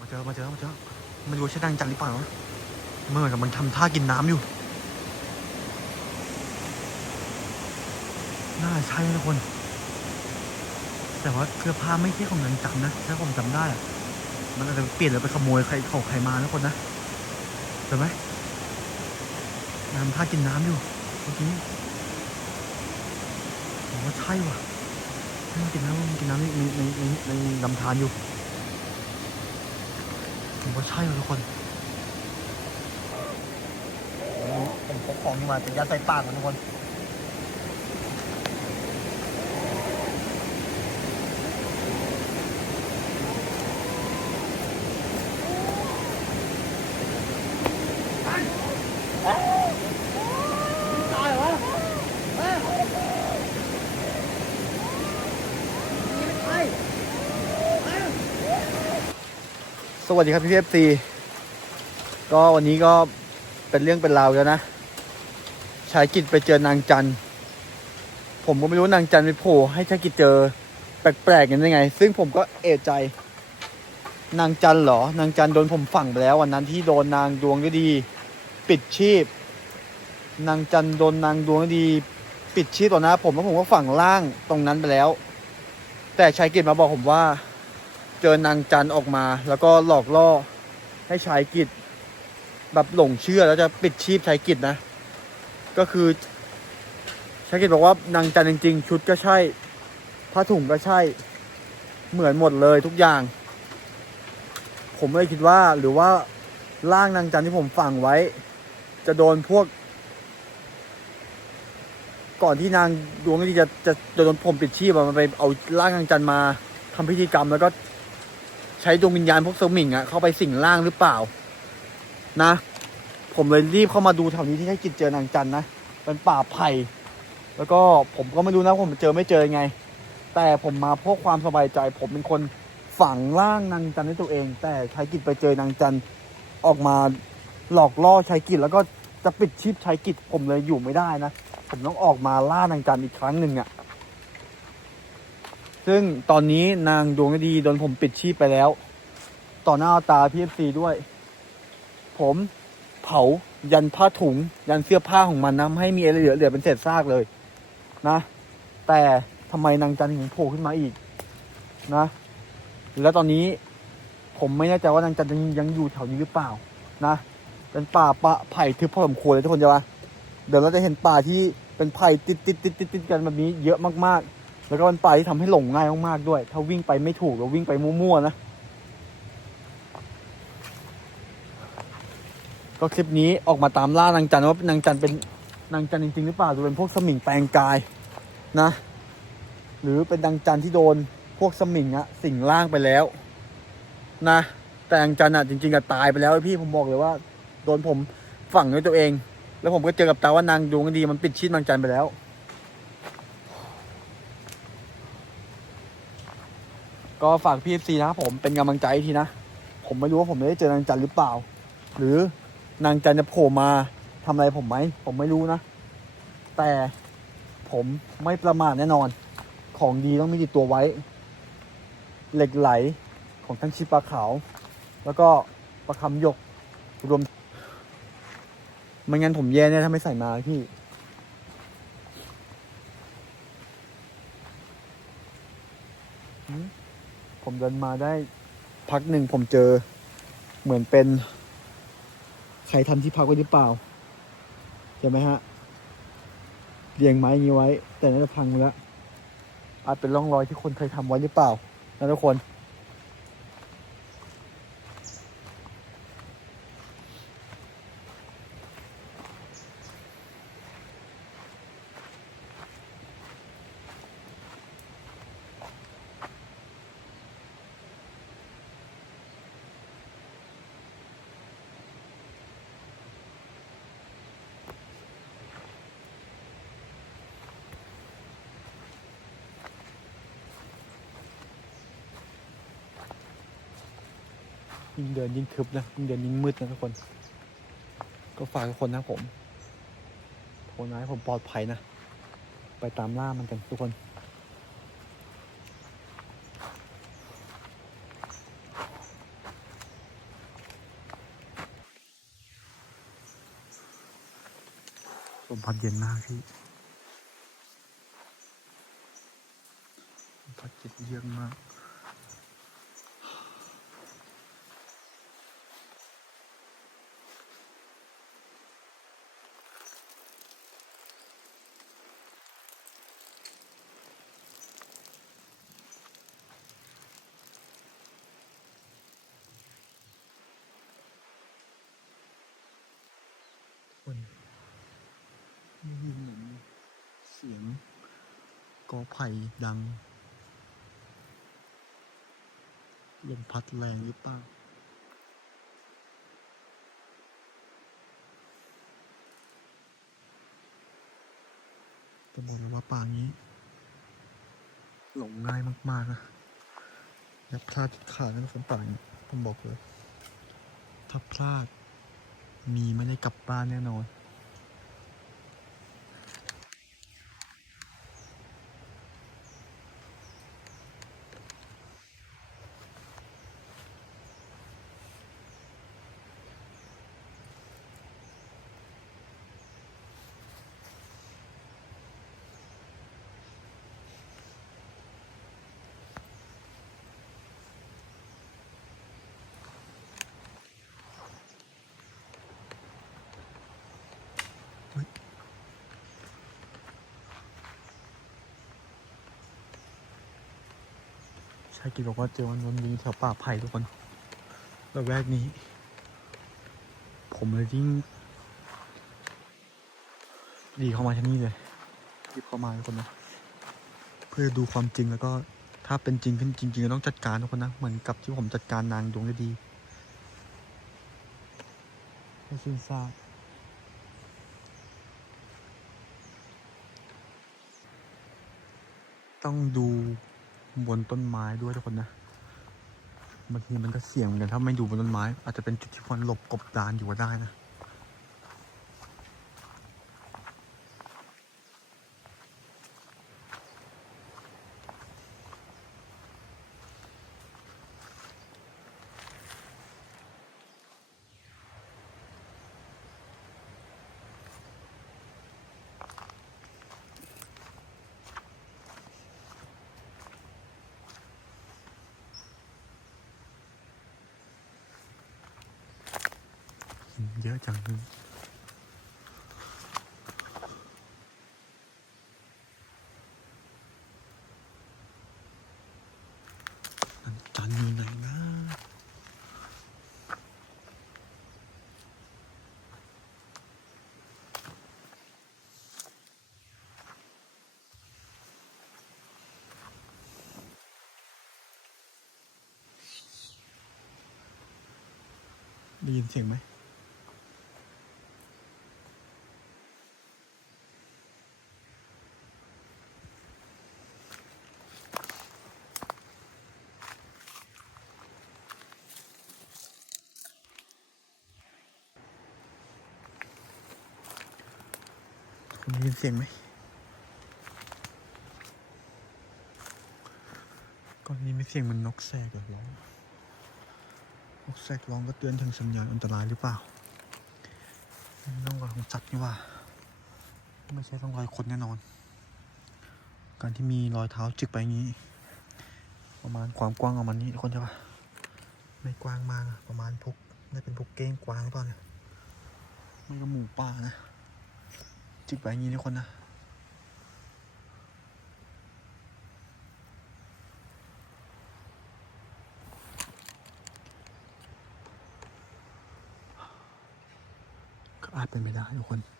มาเจอมาเจอมาเจอมันรู้ใช่ดังจันหรือเปล่ามันเหมือนกับมันทำท่ากินน้ำอยู่ น่าใช่ทุกคน แต่ว่าเสื้อผ้าไม่ใช่ของนางจันนะถ้าผมจำได้อะมันอาจจะเปลี่ยนแล้วไปขโมยใครของใครมาทุกคนนะเห็นไหมน้ำท่ากินน้ำอยู่เมื่อกี้ผมว่าใช่ว่ะมันกินน้ำมันกินน้ำในในในในลำธารอยู่ ผมว่าใช่ทุกคนผมพกของนี่มาจะยัดใส่ปากมันทุกคน ตายเหรอเฮ้ยนี่ไม่ใช่เฮ้ย ส วัสดีครับพี่เอฟซีก็วันนี้ก็เป็นเรื่องเป็นราวแล้วนะชายกิจไปเจอนางจันผมก็ไม่รู้นางจันไปโผล่ให้ชายกิจเจอแปลกๆกันได้ไง ซึ่งผมก็เอะใจ นางจันเหรอ นางจันโดนผมฝังไปแล้ววันนั้นที่โดนนางดวงก็ดี ปิดชีพ นางจันโดนนางดวงก็ดี ปิดชีพต่อหน้าผมแล้วผมก็ฝังล่างตรงนั้นไปแล้ว แต่ชายกิจมาบอกผมว่า เจอนางจันออกมา แล้วก็หลอกล่อให้ชายกิจแบบหลงเชื่อแล้วจะปิดชีพชายกิจนะ ก็คือชายกิจบอกว่านางจันจริง ๆ ชุดก็ใช่ผ้าถุงก็ใช่ เหมือนหมดเลยทุกอย่าง ผมเลยคิดว่าหรือว่าร่างนางจันที่ผมฝังไว้ จะโดนพวก ก่อนที่นางดวงดีจะจะจะโดนผมปิดชีพมันไปเอาร่างนางจันมาทำพิธีกรรมแล้วก็ ใช้ดวงวิญญาณพวกสมิงอะเข้าไปสิงร่างหรือเปล่า นะ ผมเลยรีบเข้ามาดูแถวนี้ที่ให้กิจเจอนางจันนะเป็นป่าไผ่แล้วก็ผมก็ไม่รู้นะผมเจอไม่เจอยังไง แต่ผมมาเพื่อความสบายใจ ผมเป็นคนฝังร่างนางจันด้วยตัวเอง แต่ใช้กิจไปเจอนางจันออกมาหลอกล่อใช้กิจแล้วก็จะปิดชีพใช้กิจผมเลยอยู่ไม่ได้นะ ผมต้องออกมาล่านางจันอีกครั้งหนึ่งอะ ซึ่งตอนนี้นางดวงดีโดนผมปิดชีพไปแล้ว ต่อหน้าตาพีเอฟซีด้วย ผมเผายันผ้าถุง ยันเสื้อผ้าของมันนะไม่ให้มีอะไรเหลือเหลือเป็นเศษซากเลยนะ แต่ทำไมนางจันถึงโผล่ขึ้นมาอีกนะ แล้วตอนนี้ผมไม่แน่ใจว่านางจันยังยังอยู่แถวนี้หรือเปล่านะ เป็นป่าปะไผ่ทึบพอสมควรเลยทุกคนจะว่าเดี๋ยวเราจะเห็นป่าที่เป็นไผ่ติดติดติดติดติดกันแบบนี้เยอะมากๆ แล้วก็เป็นป่าที่ทำให้หลงง่ายมากๆด้วย ถ้าวิ่งไปไม่ถูกเราวิ่งไปมั่วๆนะ ก็คลิปนี้ออกมาตามล่านางจันว่านางจันเป็นนางจันจริงๆหรือเปล่าหรือเป็นพวกสมิงแปลงกายนะ หรือเป็นนางจันที่โดนพวกสมิงอะสิงร่างไปแล้ว นะ แต่นางจันอะจริงๆอะตายไปแล้วพี่ผมบอกเลยว่า โดนผมฝังด้วยตัวเอง แล้วผมก็เจอกับตาว่านางดวงดีมันปิดชีพนางจันไปแล้ว ก็ฝากพี่เอฟซีนะครับผมเป็นกำลังใจทีนะ ผมไม่รู้ว่าผมจะได้เจอนางจันหรือเปล่า หรือนางจันจะโผล่มาทำอะไรผมไหม ผมไม่รู้นะ แต่ผมไม่ประมาทแน่นอน ของดีต้องมีติดตัวไว้ เหล็กไหลของท่านชิปลาขาว แล้วก็ประคำหยกรวมไม่งั้นผมแย่แน่ถ้าไม่ใส่มาพี่ ผมเดินมาได้พักหนึ่งผมเจอเหมือนเป็น ใครทำที่พักไว้หรือเปล่าใช่ไหมฮะเรียงไม้อย่างนี้ไว้ แต่น่าจะพังแล้วอาจเป็นร่องรอยที่คนเคยทำไว้หรือเปล่านะทุกคน ยิ่งเดินยิ่งคึบนะยิ่งเดินยิ่งมืดนะทุกคน ก็ฝากทุกคนนะผมโคนร้ายผมปลอดภัยนะ ไปตามล่ามันกันทุกคนลมพัดเย็นมากพี่พัดเย็นเยือกมาก กอไผ่ดัง ลมพัดแรงหรือเปล่าจะบอกเลยว่าป่านี้ หลงง่ายมาก ๆ นะอย่าพลาดเด็ดขาดนะคนป่านี้ผมบอกเลย ถ้าพลาด มีไม่ได้กลับบ้านแน่นอน ใช่กิบอกว่าเจอวันนี้แถวป่าไผ่ทุกคนระแวกนี้ ผมเลยยิ่งดีเข้ามาที่นี่เลยรีบเข้ามาทุกคนนะ เพื่อดูความจริงแล้วก็ถ้าเป็นจริงขึ้นจริงๆก็ต้องจัดการทุกคนนะ เหมือนกับที่ผมจัดการนางดวงได้ดีให้สิ้นซากต้องดู บนต้นไม้ด้วยทุกคนนะบางทีมันก็เสี่ยงเหมือนกันถ้าไม่ดูบนต้นไม้ อาจจะเป็นจุดที่คนหลบกบดานอยู่ก็ได้นะ มันอยู่ไหนนะได้ยินเสียงไหม คุณได้ยินเสียงไหมก่อนนี้ไม่เสียงมันนกแสกหรอร้อง นกแสกร้องก็เตือนถึงสัญญาณอันตรายหรือเปล่านี่ร่องรอยของสัตว์นี่ว่า ไม่ใช่ร่องรอยคนแน่นอน การที่มีรอยเท้าจึกไปอย่างนี้ ประมาณความกว้างของมันนี่คนใช่ปะไม่กว้างมากประมาณพวกน่าเป็นพวกเก้งกวางหรือเปล่าเนี่ยไม่ก็หมูป่านะ จิกไปอย่างนี้ทุกคนนะก็อาจเป็นไปได้ทุกคน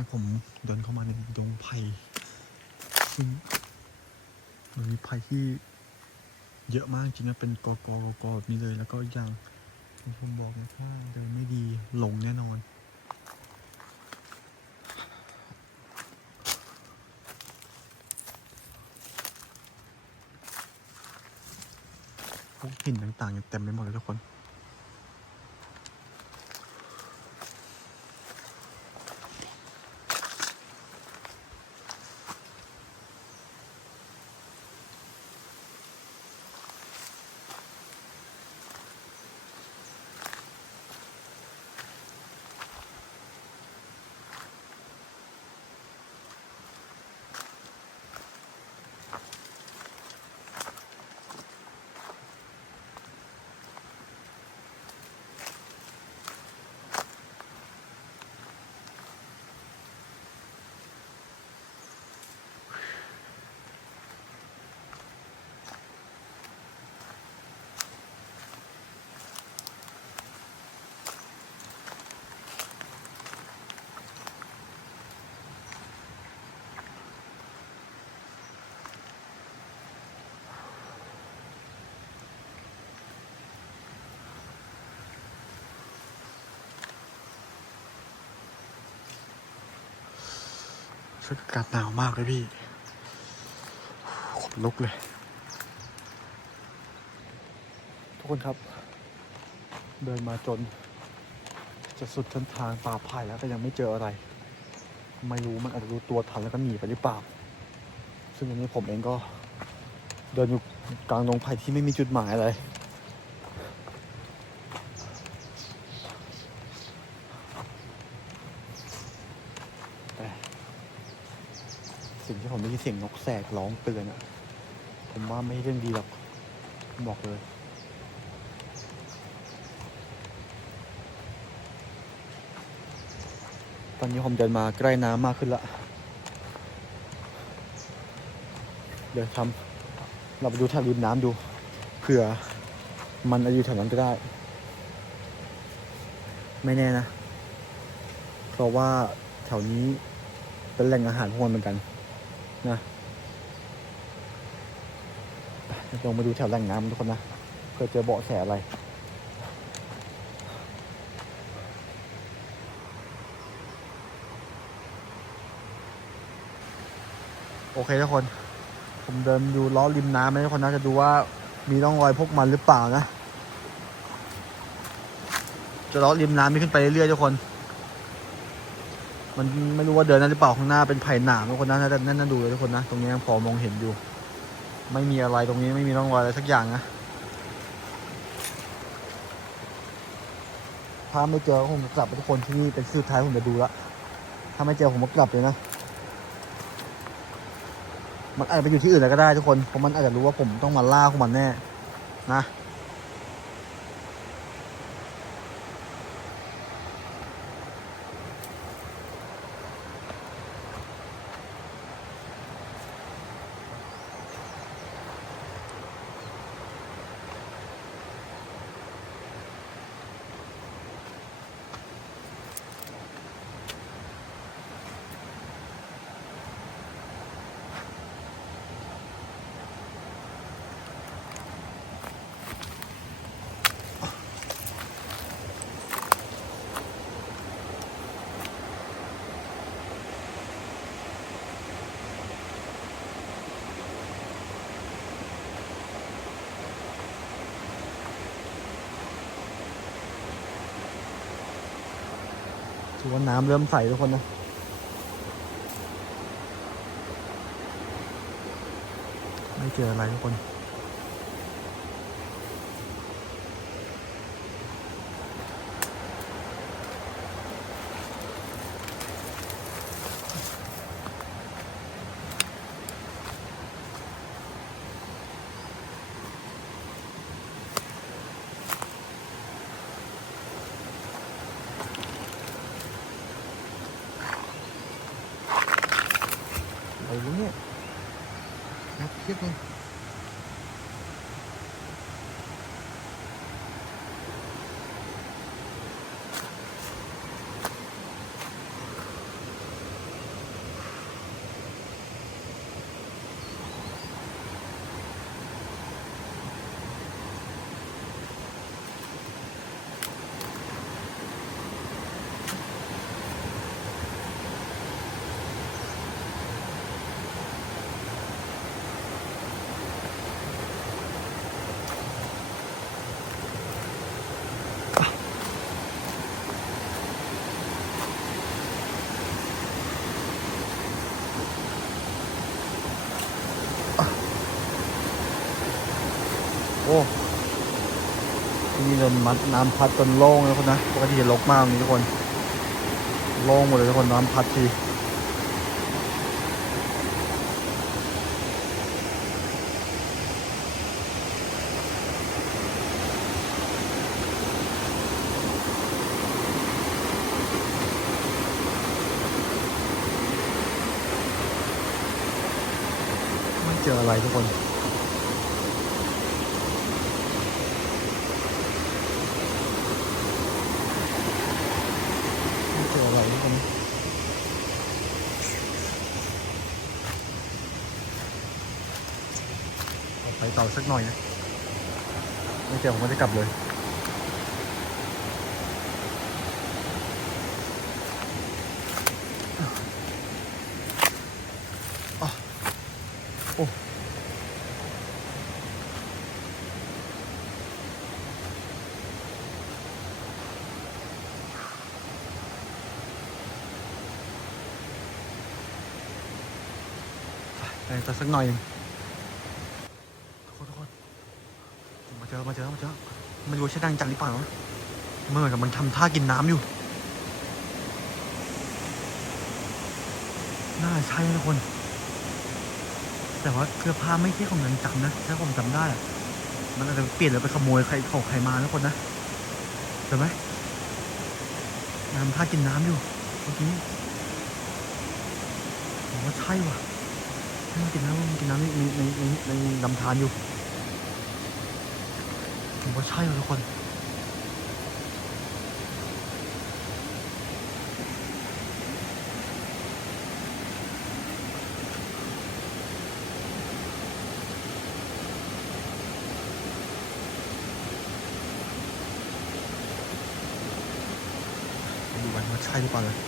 นี้ผมเดินเข้ามาในดงไผ่ซึ่งมันมีไผ่ที่เยอะมากจริงนะเป็นกอกอกอกอแบบนี้เลยแล้วก็อีกอย่างที่ผมบอกนะถ้าเดินไม่ดีหลงแน่นอนพวกหินต่างๆยังเต็มไปหมดเลยทุกคน ช่วงอากาศหนาวมากเลยพี่ขนลุกเลย ทุกคนครับ เดินมาจน จะสุดเส้นทางป่าไผ่แล้วก็ยังไม่เจออะไร ไม่รู้มันอาจจะรู้ตัวทันแล้วก็หนีไปหรือเปล่า ซึ่งอันนี้ผมเองก็เดินอยู่กลางดงไผ่ที่ไม่มีจุดหมายอะไร สิ่งที่ผมได้ยินเสียงนกแสกร้องเตือนอะผมว่าไม่ใช่เรื่องดีหรอกบอกเลย ตอนนี้ผมเดินมาใกล้น้ำมากขึ้นละ เดี๋ยวทำเราไปดูแถวริมน้ำดูเผื่อมันอาจจะอยู่แถวนั้นก็ได้ ไม่แน่นะ เพราะว่าแถวนี้เป็นแหล่งอาหารพวกมันเหมือนกัน นะลงมาดูแถวแหล่งน้ำทุกคนนะเพื่อเจอเบาะแสอะไรโอเคทุกคน ผมเดินดูล้อริมน้ำนะทุกคนนะจะดูว่ามีร่องรอยพวกมันหรือเปล่านะ จะล้อริมน้ำไม่ขึ้นไปเรื่อยๆทุกคน มันไม่รู้ว่าเดินนั้นหรือเปล่าข้างหน้าเป็นไผ่หนามทุกคนนะน่าจะนั่นน่าดูเลยทุกคนนะตรงนี้ยังพอมองเห็นอยู่ ไม่มีอะไรตรงนี้ไม่มีร่องรอยอะไรสักอย่างนะถ้าไม่เจอก็คงจะกลับไปทุกคนที่นี่เป็นสุดท้ายผมจะดูละถ้าไม่เจอผมก็กลับเลยนะ มันอาจจะไปอยู่ที่อื่นแล้วก็ได้ทุกคนเพราะมันอาจจะรู้ว่าผมต้องมาล่าพวกมันแน่ นะ ว่าน้ำเริ่มใสทุกคนนะไม่เจออะไรทุกคน ที่นี่โดนมัดน้ำพัดจนโล่งแล้วคนนะปกติจะรกมากนี้ทุกคน โล่งหมดเลยทุกคนน้ำพัดทีไม่เจออะไรทุกคน ไม่เจออะไรทุกคนออกไปต่อสัก หน่อยนะไม่เจอผมก็จะกลับเลยอะโอ้ไปต่อสักหน่อยหนึ่งทุกคนทุกคน ผมาเจอมาเจอมาเจอไม่รู้ว่าใช่ดังจังหรือเปล่าเมื่อกับมันทำท่ากินน้ำอยู่ น่าใช่ทุกคน แต่ว่าเสื้อผ้าไม่ใช่ของนางจันนะถ้าผมจำได้มันอาจจะเปลี่ยนแล้วไปขโมยใครของใครมานะคนนะเห็นไหมน้ำท่ากินน้ำอยู่เมื่อกี้ผมว่าใช่ว่ะมันกินน้ำมันกินน้ำในในในในลำธารอยู่ ผมว่าใช่ว่ะทุกคน ดูกันว่าใช่หรือเปล่าเลย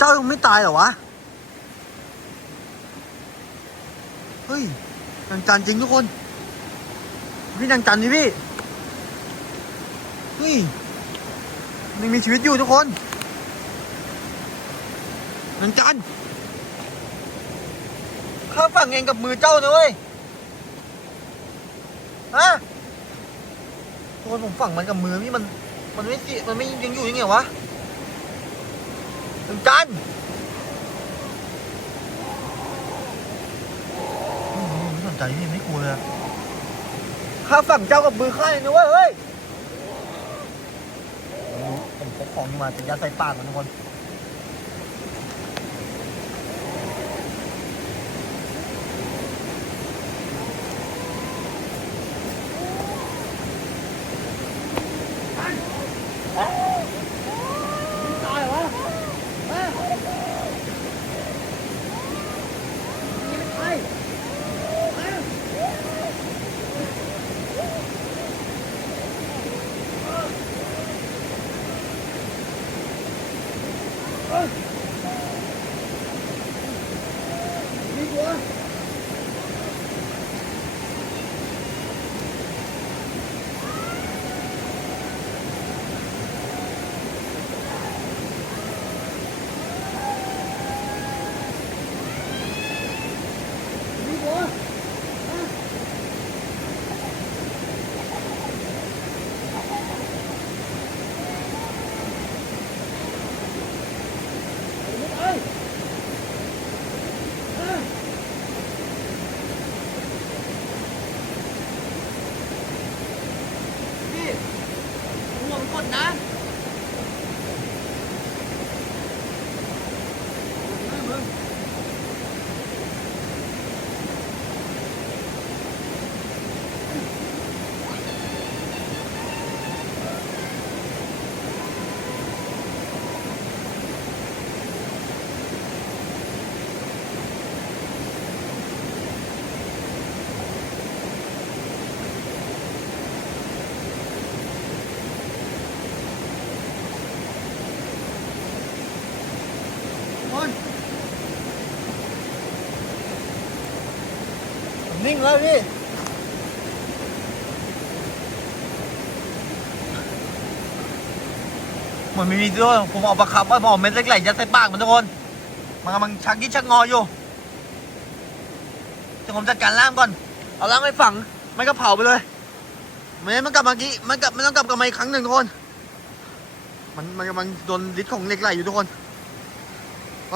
เจ้ายังไม่ตายเหรอวะ เฮ้ยนางจันจริงทุกคนพี่นางจันนี่พี่ เฮ้ยมันยังมีชีวิตอยู่ทุกคนนันจันข้าฝั่งเองกับมือเจ้านะเว้ย ฮะทุกคนผมฝั่งมันกับมือนี่มัน มันไม่สิมันไม่ยังอยู่ยังไงวะ จันโอ้โหไม่สนใจพี่ไม่กลัวเลยอะข้าฝังเจ้ากับมือข้าเองนะเว้ยเฮ้ยผมพกของนี่มาจะยัดใส่ปากมันทุกคนิ่งแล้วพี่เมือนมีมีด้วยผมออกประคับว่าผมออกเม็ดเล็กๆยัดใส่ปากมันทุกคน มันกำลังชักยิ่ชักงออยู่เดี๋ยวผมจัดการล่างก่อน เอาล่างไปฝัง ไม่ก็เผาไปเลยไม่มันกลับเมื่อกี้ มันกลับมันต้องกลับกลับมาอีกครั้งหนึ่งทุกคน มันมันกำลังโดนฤทธิ์ของเล็กๆอยู่ทุกคนไป